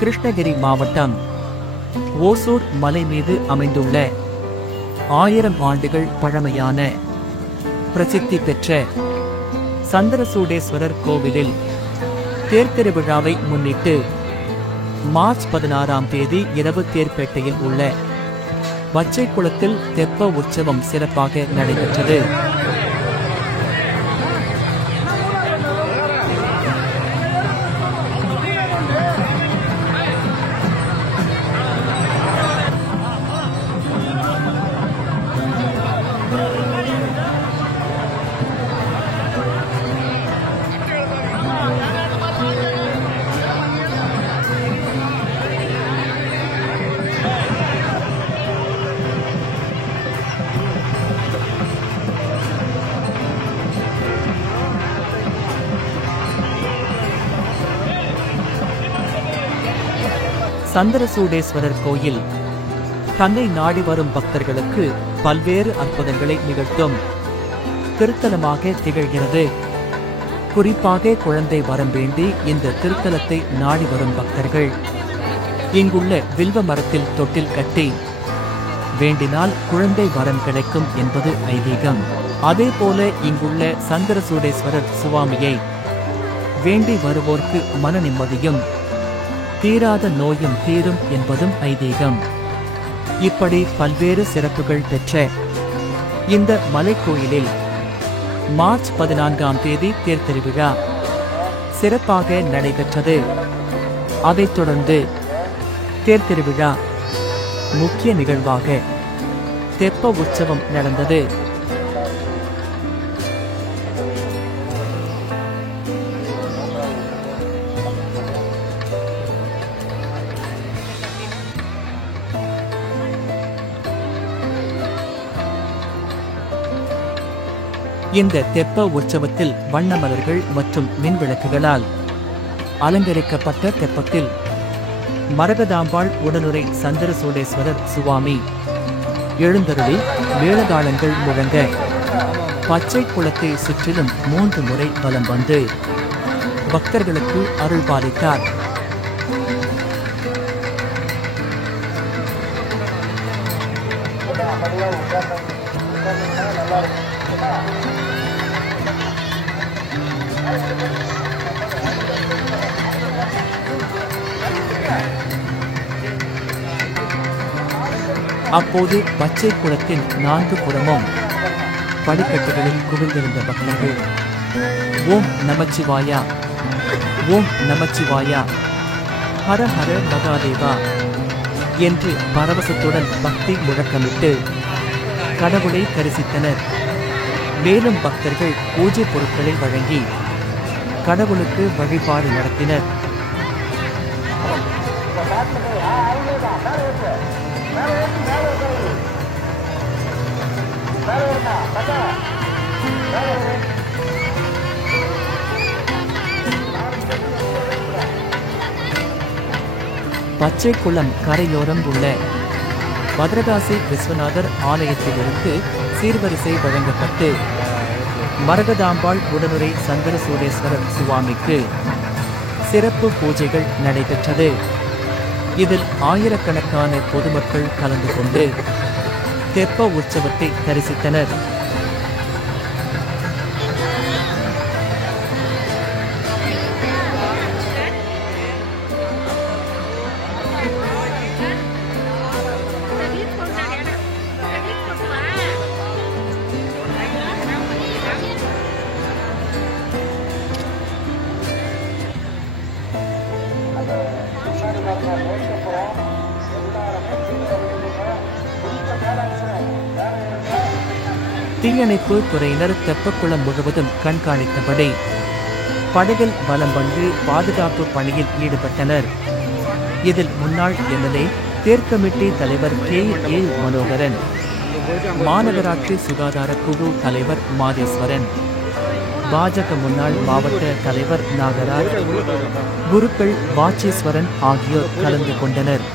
கிருஷ்ணகிரி மாவட்டம் ஓசூர் மலை மீது அமைந்துள்ள 1000 ஆண்டுகள் பழமையான பிரசித்தி பெற்ற சந்திரசூடேஸ்வரர் கோவிலில் தேர்திருவிழாவை முன்னிட்டு மார்ச் 16ஆம் தேதி இரவு தேர்பேட்டையில் உள்ள பச்சைக்குளத்தில் தெப்ப உற்சவம் சிறப்பாக நடைபெற்றது. சந்திரசூடேஸ்வரர் கோயில் தன்னை நாடி வரும் பக்தர்களுக்கு பல்வேறு அற்புதங்களை நிகழ்த்தும் திருத்தலமாக திகழ்கிறது. குறிப்பாக குழந்தை வரம் வேண்டி இந்த திருத்தலத்தை நாடி வரும் பக்தர்கள் இங்குள்ள வில்வ மரத்தில் தொட்டில் கட்டி வேண்டினால் குழந்தை வரம் கிடைக்கும் என்பது ஐதீகம். அதேபோல இங்குள்ள சந்திரசூடேஸ்வரர் சுவாமியை வேண்டி வருவோர்க்கு மன நிம்மதியும் தீராத நோயும் தீரும் என்பதும் ஐதீகம். இப்படி பல்வேறு சிறப்புகள் பெற்ற இந்த மலைக்கோயிலில் மார்ச் 14ஆம் தேதி தேர்திருவிழா சிறப்பாக நடைபெற்றது. அதைத் தொடர்ந்து தேர்திருவிழா முக்கிய நிகழ்வாக தெப்ப உற்சவம் நடந்தது. இந்த தெப்ப உற்சவத்தில் வண்ண மலர்கள் மற்றும் மின்விளக்குகளால் அலங்கரிக்கப்பட்ட தெப்பத்தில் மரகதாம்பாள் உடனுரை சந்திரசூடேஸ்வரர் சுவாமி எழுந்தருளி மேளதாளங்கள் முழங்க பச்சை குளத்தை சுற்றிலும் 3 முறை வலம் வந்து பக்தர்களுக்கு அருள் பாலித்தார். அப்போது பச்சை குளத்தின் 4 புறமும் படிக்கட்டுகளில் குவிந்திருந்த பக்தர்கள் ஓம் நமச்சிவாயா, ஓம் நமச்சிவாயா, ஹர ஹர மகாதேவா என்று பரவசத்துடன் பக்தி முழக்கமிட்டு கடவுளை தரிசித்தனர். மேலும் பக்தர்கள் பூஜை பொருட்களை வழங்கி கடவுளுக்கு வழிபாடு நடத்தினர். பச்சை குளம் கரையோரம் உள்ள பத்ரகாசி விஸ்வநாதர் ஆலயத்திலிருந்து சீர்வரிசை வழங்கப்பட்டு மரகதாம்பாள் உடனுரை சந்திரசூடேஸ்வரர் சுவாமிக்கு சிறப்பு பூஜைகள் நடைபெற்றது. இதில் ஆயிரக்கணக்கான பொதுமக்கள் கலந்து கொண்டு தெப்ப உற்சவத்தை தரிசித்தனர். தீயணைப்பு துறையினர் தெப்பக்குளம் முழுவதும் கண்காணித்தபடி படகில் வலம் வந்து பாதுகாப்பு பணியில் ஈடுபட்டனர். இதில் முன்னாள் எம்எல்ஏ தேர்கமிட்டி தலைவர் KA மனோகரன், மாநகராட்சி சுகாதார குழு தலைவர் மாதேஸ்வரன், பாஜக முன்னாள் மாவட்ட தலைவர் நாகராஜ், குருக்கள் வாச்சீஸ்வரன் ஆகியோர் கலந்து கொண்டனர்.